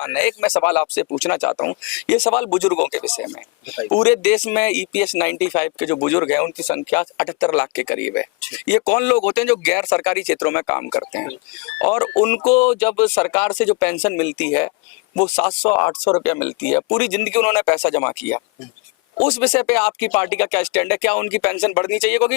मानना है। एक मैं सवाल आपसे पूछना चाहता हूँ, ये सवाल बुजुर्गों के विषय में। पूरे देश में ईपीएस 95 के जो बुजुर्ग हैं उनकी संख्या 78 लाख के करीब है। ये कौन लोग होते हैं जो गैर सरकारी क्षेत्रों में काम करते हैं और उनको जब सरकार से जो पेंशन मिलती है वो 700-800 रुपया मिलती है। पूरी जिंदगी उन्होंने पैसा जमा किया। उस विषय पे आपकी पार्टी का क्या स्टैंड है? क्या उनकी पेंशन बढ़नी चाहिए? क्योंकि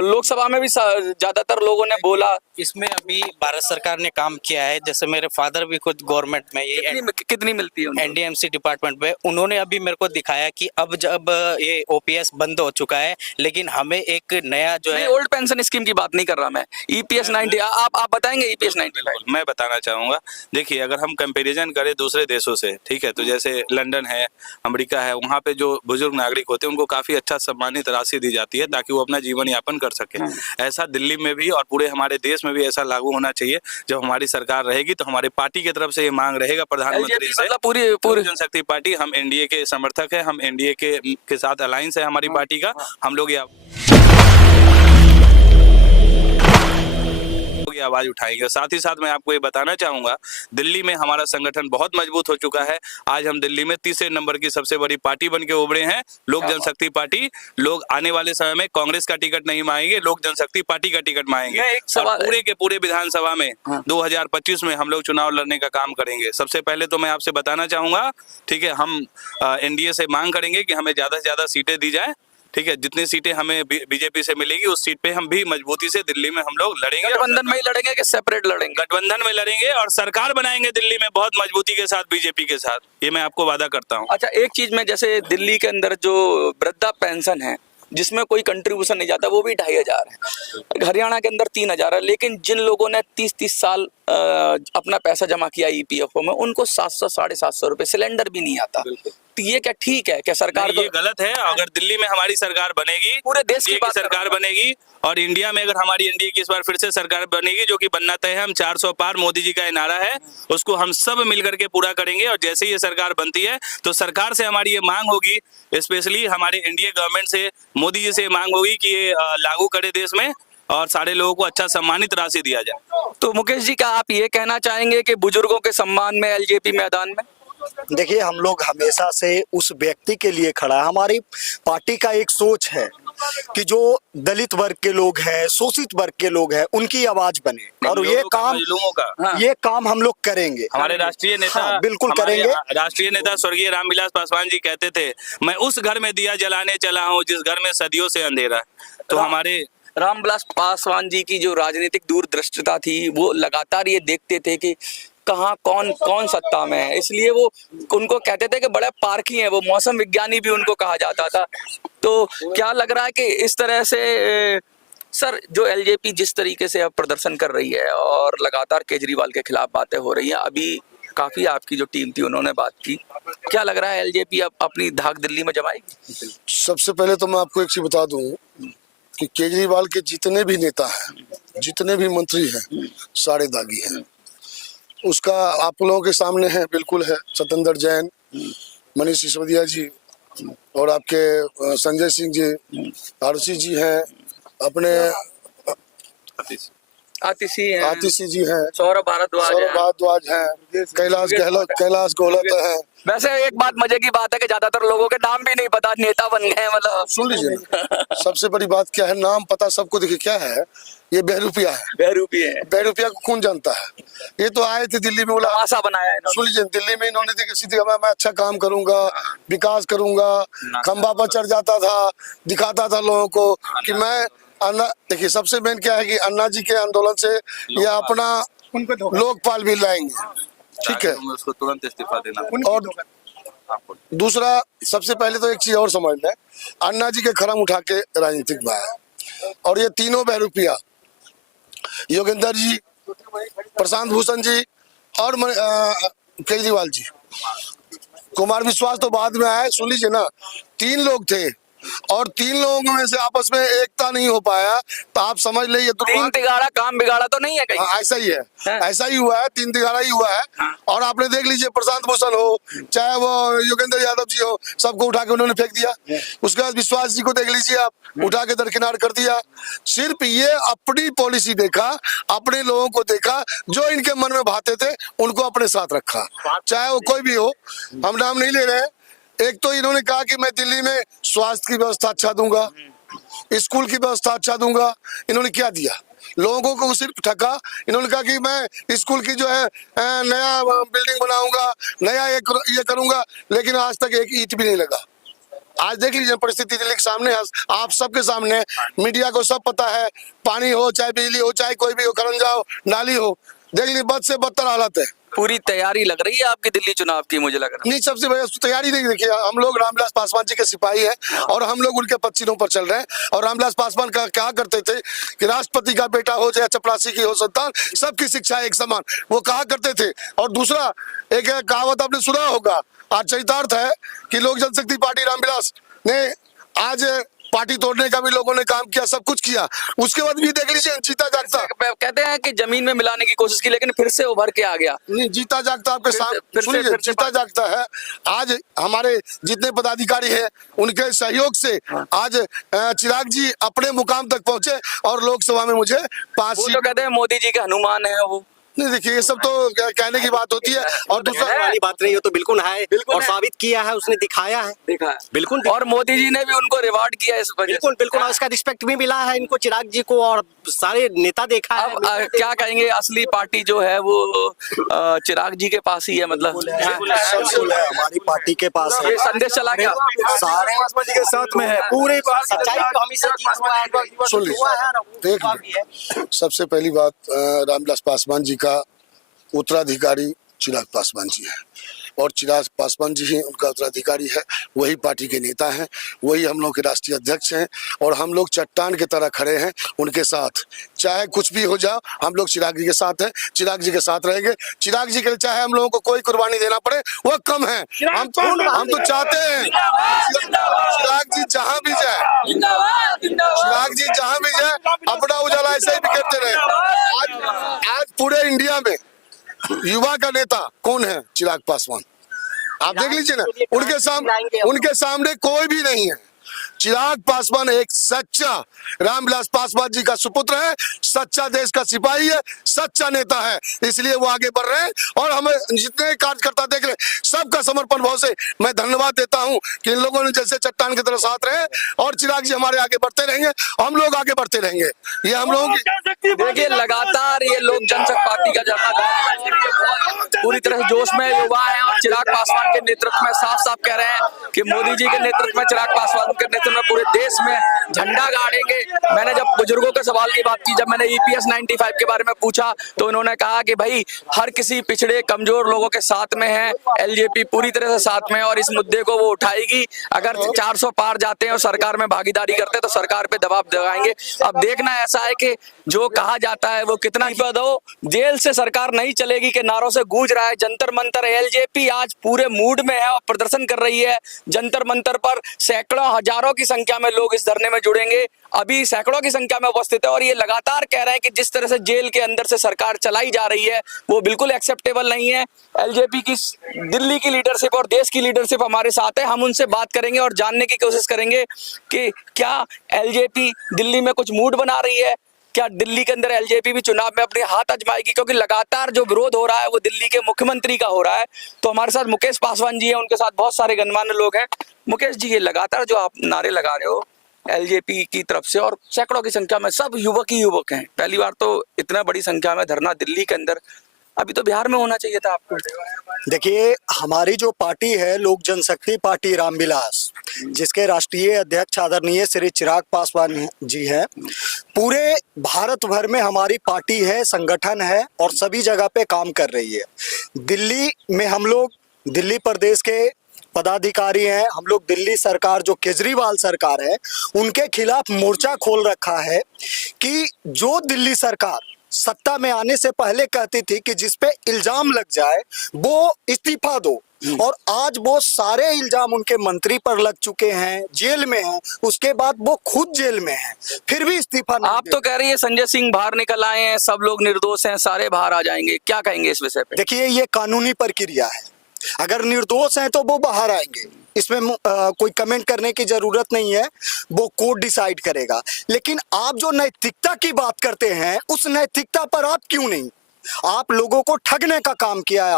लोकसभा में भी ज्यादातर लोगों ने बोला। इसमें अभी भारत सरकार ने काम किया है, जैसे मेरे फादर भी खुद गवर्नमेंट में ये कितनी मिलती है उनको? एनडीएमसी डिपार्टमेंट में उन्होंने अभी मेरे को दिखाया कि अब जब ये ओपीएस बंद हो चुका है, लेकिन हमें एक नया जो है ओल्ड पेंशन स्कीम की बात नहीं कर रहा मैं, ईपीएस 90। आप बताएंगे ईपीएस 95? मैं बताना चाहूंगा, देखिए अगर हम कंपैरिजन करें दूसरे देशों से, ठीक है, तो जैसे लंदन है, अमेरिका है, वहाँ पे जो बुजुर्ग नागरिक होते हैं उनको काफी अच्छा सम्मानित राशि दी जाती है ताकि वो अपना जीवन यापन कर सके। ऐसा दिल्ली में भी और पूरे हमारे देश में भी ऐसा लागू होना चाहिए। जब हमारी सरकार रहेगी तो हमारी पार्टी की तरफ से ये मांग रहेगा प्रधानमंत्री से। मतलब पूरी जनशक्ति पार्टी, हम एनडीए के समर्थक है, हम एनडीए के साथ अलायंस है हमारी पार्टी का। हम लोग ये आवाज उठाएंगे। साथ ही साथ मैं आपको ये बताना चाहूंगा, दिल्ली में हमारा संगठन बहुत मजबूत हो चुका है। आज हम दिल्ली में तीसरे नंबर की सबसे बड़ी पार्टी बन के उभरे हैं, लोक जनशक्ति पार्टी। लोग आने वाले समय में कांग्रेस का टिकट नहीं मांगेंगे, लोक जनशक्ति पार्टी का टिकट मांगेंगे। और पूरे के पूरे विधानसभा में 2025 में हम लोग चुनाव लड़ने का काम करेंगे। सबसे पहले तो मैं आपसे बताना चाहूंगा, ठीक है, हम एनडीए से मांग करेंगे कि हमें ज्यादा से ज्यादा सीटें दी जाए, ठीक है। जितनी सीटें हमें बीजेपी से मिलेगी उस सीट पे हम भी मजबूती से दिल्ली में हम लोग लड़ेंगे। गठबंधन में ही लड़ेंगे कि सेपरेट लड़ेंगे? गठबंधन में लड़ेंगे और सरकार बनाएंगे दिल्ली में बहुत मजबूती के साथ बीजेपी के साथ, ये मैं आपको वादा करता हूँ। अच्छा, एक चीज में, जैसे दिल्ली के अंदर जो वृद्धा पेंशन है जिसमें कोई कंट्रीब्यूशन नहीं जाता वो भी 2500 है। हरियाणा के अंदर 3000 है। लेकिन जिन लोगों ने 30-30 साल अपना पैसा जमा किया ईपीएफओ में उनको 700-750 रुपए सिलेंडर भी नहीं आता। तो ये क्या ठीक है? क्या सरकार ये गलत है? अगर दिल्ली में हमारी सरकार बनेगी, पूरे देश की सरकार बनेगी और इंडिया में अगर हमारी एनडीए की इस बार फिर से सरकार बनेगी, जो कि बनना तय है, हम 400 पार मोदी जी का ये नारा है, उसको हम सब मिलकर के पूरा करेंगे। और जैसे ही ये सरकार बनती है तो सरकार से हमारी ये मांग होगी, स्पेशली हमारे एनडीए गवर्नमेंट से, मोदी जी से मांग होगी कि ये लागू करे देश में और सारे लोगों को अच्छा सम्मानित राशि दिया जाए। तो मुकेश जी, क्या आप ये कहना चाहेंगे कि बुजुर्गों के सम्मान में एलजेपी मैदान में? देखिए, हम लोग हमेशा से उस व्यक्ति के लिए खड़ा है। हमारी पार्टी का एक सोच है कि जो दलित वर्ग के लोग हैं, शोषित वर्ग के लोग हैं, उनकी आवाज बने और ये काम हम लोग करेंगे। हमारे राष्ट्रीय नेता बिल्कुल करेंगे। राष्ट्रीय नेता स्वर्गीय रामविलास पासवान जी कहते थे, मैं उस घर में दिया जलाने चला हूँ जिस घर में सदियों से अंधेरा। तो हमारे रामविलास पासवान जी की जो राजनीतिक दूरदृष्टता थी, वो लगातार ये देखते थे कि कहाँ कौन सत्ता में है, इसलिए वो उनको कहते थे कि बड़े पारखी हैं। वो मौसम विज्ञानी भी उनको कहा जाता था। तो क्या लग रहा है कि इस तरह से सर, जो एलजेपी जिस तरीके से अब प्रदर्शन कर रही है और लगातार केजरीवाल के खिलाफ बातें हो रही हैं, अभी काफी आपकी जो टीम थी उन्होंने बात की, क्या लग रहा है एलजेपी अब अपनी धाक दिल्ली में जमाएगी? सबसे पहले तो मैं आपको एक चीज बता दूं कि केजरीवाल के जितने भी नेता हैं, जितने भी मंत्री हैं, सारे दागी हैं। उसका आप लोगों के सामने है, बिल्कुल है। सत्येंद्र जैन, मनीष सिसोदिया जी और आपके संजय सिंह जी, आरसी जी हैं, अपने आतिशी जी हैं, सौरभ भारद्वाज हैं, कैलाश गहलोत है। वैसे एक बात मजे की बात है कि ज्यादातर लोगों के नाम भी नहीं पता, नेता बन गए। मतलब सुन लीजिए ना, सबसे बड़ी बात क्या है, नाम पता सबको। देखिए क्या है, ये बहरूपिया है। बहरूपिया को कौन जानता है? ये तो आए थे दिल्ली में, बोला आशा बनाया है। सुन लीजिए, दिल्ली में इन्होंने देखिए सीधे मैं अच्छा काम करूंगा, विकास करूंगा, खंबा पर चढ़ जाता था, दिखाता था लोगों को कि मैं अन्ना। देखिए सबसे मेन क्या है कि अन्ना जी के आंदोलन से ये अपना लोकपाल भी लाएंगे, ठीक है, उसको तुरंत इस्तीफा देना। और दूसरा, सबसे पहले तो एक चीज और समझ लें, अन्ना जी के खरम उठा के राजनीतिक में आया और ये तीनों बहरूपिया, योगेंद्र जी, प्रशांत भूषण जी और केजरीवाल जी, कुमार विश्वास तो बाद में आए। सुन लीजिए ना, 3 लोग थे और 3 लोगों में से आपस में एकता नहीं हो पाया, तो आप समझ लीजिए तीन तिगाड़ा काम बिगाड़ा तो नहीं है कहीं? हाँ, ऐसा ही है, हाँ। ऐसा ही हुआ है, 3 तिगाड़ा ही हुआ है। और आपने देख लीजिए प्रशांत भूषण हो, चाहे वो योगेंद्र यादव जी हो, सबको उठा के उन्होंने फेंक दिया। उसके बाद विश्वास जी को देख लीजिए आप, उठा के दरकिनार कर दिया। सिर्फ ये अपनी पॉलिसी देखा, अपने लोगों को देखा, जो इनके मन में भाते थे उनको अपने साथ रखा, चाहे वो कोई भी हो, हम नाम नहीं ले रहे हैं। एक तो इन्होंने कहा कि मैं दिल्ली में स्वास्थ्य की व्यवस्था अच्छा दूंगा, स्कूल की व्यवस्था अच्छा दूंगा। इन्होंने क्या दिया? लोगों को सिर्फ ठगा। इन्होंने कहा कि मैं स्कूल की जो है नया बिल्डिंग बनाऊंगा, नया ये करूंगा, लेकिन आज तक एक ईंट भी नहीं लगा। आज देख लीजिए परिस्थिति दिल्ली के सामने है, आप सबके सामने है, मीडिया को सब पता है। पानी हो, चाहे बिजली हो, चाहे कोई भी हो, खरंजा हो, नाली हो, देख लीजिए बद से बदतर हालत है। पूरी तैयारी लग रही है आपकी दिल्ली चुनाव की, मुझे लग रहा है। नहीं, सबसे बड़ी तैयारी नहीं, देखिए हम लोग रामविलास पासवान जी के सिपाही हैं और हम लोग उनके पदचिन्हों पर चल रहे हैं। और रामविलास पासवान का कहा करते थे कि राष्ट्रपति का बेटा हो चाहे चपरासी की हो संतान, सबकी शिक्षा एक समान, वो कहा करते थे। और दूसरा एक कहावत आपने सुना होगा, आज चरितार्थ है कि लोक जनशक्ति पार्टी रामविलास ने आज पार्टी तोड़ने का भी लोगों ने काम किया, सब कुछ किया। उसके बाद भी देख लीजिए जीता जागता, कहते हैं कि जमीन में मिलाने की कोशिश की, लेकिन फिर से उभर के आ गया। नहीं, जीता जागता आपके साथ सुनिए, जीता जागता है। आज हमारे जितने पदाधिकारी हैं उनके सहयोग से आज चिराग जी अपने मुकाम तक पहुंचे और लोकसभा में मुझे 5 वो सीट। तो कहते हैं मोदी जी के हनुमान है वो। नहीं, देखिए ये सब तो कहने की बात होती है। और दूसरा वाली बात रही हो तो बिल्कुल है, और साबित किया है, उसने दिखाया है, देखा है बिल्कुल। और मोदी जी ने भी उनको रिवार्ड किया इस वजह से। बिल्कुल बिल्कुल, उसका रिस्पेक्ट भी मिला है इनको, चिराग जी को, और सारे नेता देखा है। अब क्या कहेंगे, असली पार्टी जो है वो चिराग जी के पास ही है, मतलब बिल्कुल है, हमारी पार्टी के पास है। ये संदेश चला गया सारे जी के साथ में है, पूरे सच्चाई तो हमेशा जीत हुआ है। सुन लीजिए, एक मिनट। सबसे पहली बात, रामविलास पासवान जी का उत्तराधिकारी चिराग पासवान जी है, और चिराग पासवान जी ही उनका उत्तराधिकारी है, वही पार्टी के नेता हैं, वही हम लोग के राष्ट्रीय अध्यक्ष हैं। और हम लोग चट्टान की तरह खड़े हैं उनके साथ, चाहे कुछ भी हो जाए हम लोग चिराग जी के साथ हैं, चिराग जी के साथ रहेंगे। चिराग जी के लिए चाहे हम लोगों को कोई कुर्बानी देना पड़े, वो कम है। हम तो चाहते हैं चिराग जी जहां भी जाए, चिराग जी जहां भी जाए अपना उजाला ऐसे ही बिखेरते रहे। आज पूरे इंडिया में युवा का नेता कौन है? चिराग पासवान। आप देख लीजिए ना, उनके सामने कोई भी नहीं है। चिराग पासवान एक सच्चा रामविलास पासवान जी का सुपुत्र है, सच्चा देश का सिपाही है, सच्चा नेता है, इसलिए वो आगे बढ़ रहे हैं। और हमें जितने कार्यकर्ता देख रहे हैं सबका समर्पण भाव से मैं धन्यवाद देता हूं कि इन लोगों ने जैसे चट्टान की तरह साथ रहे, और चिराग जी हमारे आगे बढ़ते रहेंगे, हम लोग आगे बढ़ते रहेंगे। ये हम लोगों की, देखिए लगातार ये लोक जनशक्ति पार्टी का जमात पूरी तरह से जोश में युवा है, और चिराग पासवान के नेतृत्व में साफ साफ कह रहे हैं कि मोदी जी के नेतृत्व में, चिराग पासवान के नेतृत्व में पूरे देश में झंडा गाड़ेंगे। मैंने जब बुजुर्गों के सवाल की बात की, जब मैंने EPS 95 के बारे में पूछा, तो उन्होंने कहा कि भाई हर किसी पिछड़े कमजोर लोगों के साथ में है, LJP पूरी तरह से साथ में है, और इस मुद्दे को वो उठाएगी। अगर 400 पार जाते हैं और सरकार में भागीदारी करते हैं तो सरकार पे दबाव लगाएंगे। अब देखना ऐसा है कि जो कहा जाता है वो कितना पद हो, जेल से सरकार नहीं चलेगी के नारों से गूंज रहा है जंतर मंतर। LJP आज पूरे मूड में है और प्रदर्शन कर रही है जंतर मंतर पर। सैकड़ों हजारों की संख्या में लोग इस धरने में जुड़ेंगे, अभी सैकड़ों की संख्या में उपस्थित है। और ये लगातार कह रहे हैं कि जिस तरह से जेल के अंदर से सरकार चलाई जा रही है वो बिल्कुल एक्सेप्टेबल नहीं है। LJP की दिल्ली की लीडरशिप और देश की लीडरशिप हमारे साथ है, हम उनसे बात करेंगे और जानने की कोशिश करेंगे कि क्या LJP दिल्ली में कुछ मूड बना रही है, क्या दिल्ली के अंदर LJP भी चुनाव में अपने हाथ आजमाएगी, क्योंकि लगातार जो विरोध हो रहा है वो दिल्ली के मुख्यमंत्री का हो रहा है। तो हमारे साथ मुकेश पासवान जी हैं, उनके साथ बहुत सारे गणमान्य लोग हैं। मुकेश जी, ये लगातार जो आप नारे लगा रहे हो LJP की तरफ से, और सैकड़ों की संख्या में सब युवक ही युवक हैं, पहली बार तो इतना बड़ी संख्या में धरना दिल्ली के अंदर, अभी तो बिहार में होना चाहिए था आपको। देखिए, हमारी जो पार्टी है लोक जनशक्ति पार्टी रामविलास, जिसके राष्ट्रीय अध्यक्ष आदरणीय श्री चिराग पासवान जी हैं, पूरे भारत भर में हमारी पार्टी है, संगठन है, और सभी जगह पे काम कर रही है। दिल्ली में हम लोग दिल्ली प्रदेश के पदाधिकारी हैं, हम लोग दिल्ली सरकार जो केजरीवाल सरकार है उनके खिलाफ मोर्चा खोल रखा है कि जो दिल्ली सरकार सत्ता में आने से पहले कहती थी कि जिस पे इल्जाम लग जाए वो इस्तीफा दो, और आज वो सारे इल्जाम उनके मंत्री पर लग चुके हैं, जेल में हैं, उसके बाद वो खुद जेल में हैं, फिर भी इस्तीफा नहीं आप दे तो कह रही है संजय सिंह बाहर निकल आए हैं, सब लोग निर्दोष हैं, सारे बाहर आ जाएंगे, क्या कहेंगे इस विषय पे? देखिए, ये कानूनी प्रक्रिया है, अगर निर्दोष हैं तो वो बाहर आएंगे, इसमें कोई कमेंट करने की जरूरत नहीं है, वो कोर्ट डिसाइड करेगा। लेकिन आप जो नैतिकता की बात करते हैं, उस नैतिकता पर आप क्यों नहीं? आप लोगों को ठगने का काम किया है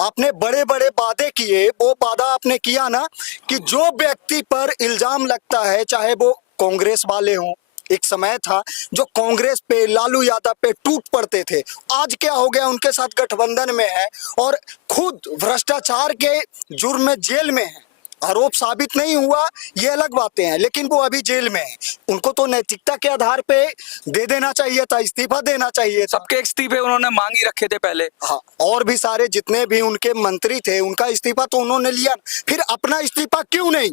आपने बड़े बड़े वादे किए, वो वादा आपने किया ना कि जो व्यक्ति पर इल्जाम लगता है, चाहे वो कांग्रेस वाले हों, एक समय था जो कांग्रेस पे, लालू यादव पे टूट पड़ते थे, आज क्या हो गया, उनके साथ गठबंधन में है और खुद भ्रष्टाचार के जुर्म में जेल में है। आरोप साबित नहीं हुआ, ये अलग बातें हैं, लेकिन वो अभी जेल में है। उनको तो नैतिकता के आधार पे दे देना चाहिए था, इस्तीफा देना चाहिए था। सबके इस्तीफे उन्होंने मांग ही रखे थे पहले। हाँ, और भी सारे जितने भी उनके मंत्री थे, उनका इस्तीफा तो उन्होंने लिया, फिर अपना इस्तीफा क्यों नहीं?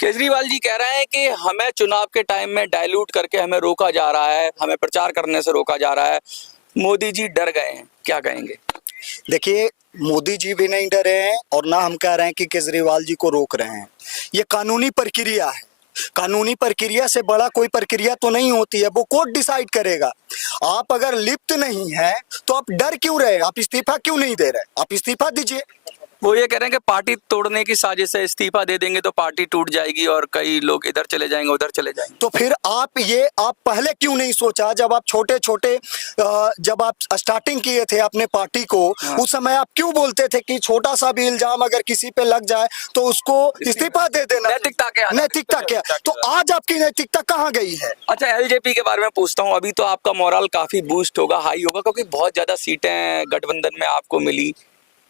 केजरीवाल जी कह रहे हैं कि हमें चुनाव के टाइम में डाइल्यूट करके हमें रोका जा रहा है, हमें प्रचार करने से रोका जा रहा है, मोदी जी डर गए हैं, क्या कहेंगे? देखिए, मोदी जी भी नहीं डरे हैं और ना हम कह रहे हैं कि केजरीवाल जी को रोक रहे हैं। ये कानूनी प्रक्रिया है, कानूनी प्रक्रिया से बड़ा कोई प्रक्रिया तो नहीं होती है, वो कोर्ट डिसाइड करेगा। आप अगर लिप्त नहीं है तो आप डर क्यों रहे? आप इस्तीफा क्यों नहीं दे रहे? आप इस्तीफा दीजिए। वो ये कह रहे हैं कि पार्टी तोड़ने की साजिश है, इस्तीफा दे देंगे तो पार्टी टूट जाएगी और कई लोग इधर चले जाएंगे, उधर चले जाएंगे। तो फिर आप पहले क्यों नहीं सोचा, जब आप छोटे छोटे जब आप स्टार्टिंग किए थे अपने पार्टी को, उस समय आप क्यों बोलते थे कि छोटा सा भी इल्जाम अगर किसी पे लग जाए तो उसको इस्तीफा दे देना? नैतिकता क्या? नैतिकता क्या? तो आज आपकी नैतिकता कहाँ गई है? अच्छा, एलजेपी के बारे में पूछता हूँ। अभी तो आपका मोरल काफी बूस्ट होगा, हाई होगा, क्योंकि बहुत ज्यादा सीटें गठबंधन में आपको मिली।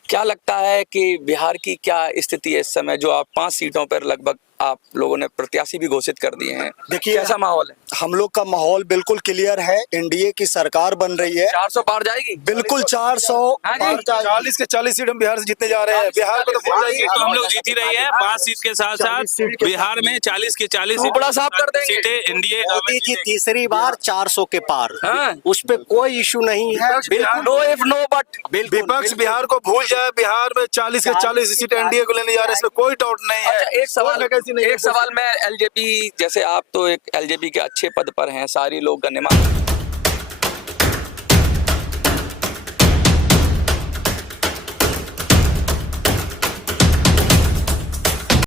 क्या लगता है कि बिहार की क्या स्थिति है इस समय, जो आप 5 सीटों पर लगभग आप लोगों ने प्रत्याशी भी घोषित कर दिए हैं? देखिए, कैसा माहौल है? हम लोग का माहौल बिल्कुल क्लियर है, एनडीए की सरकार बन रही है, 400 पार जाएगी? बिल्कुल 400 हाँ जी। पार जाएगी। 40 के 40 सीट हम बिहार से जीतने जा रहे हैं। बिहार को तो भूल जाइए। तो हम लोग जीत ही रही है 5 सीट के साथ 40 सीट साथ के बिहार में 40 के 40 टुकड़ा साफ कर देंगे। सीटें एनडीए मोदी जी तीसरी बार 400 के पार, हाँ। उस पे कोई इशू नहीं है। No if no but. विपक्ष बिहार को भूल जाए। बिहार में 40 के 40 सीट एनडीए को लेने जा रहे हैं, इसमें कोई डाउट नहीं है। अच्छा, एक सवाल मैं एलजेपी, जैसे आप तो एक एलजेपी के अच्छे पद पर हैं, सारी लोग गण्यमान्य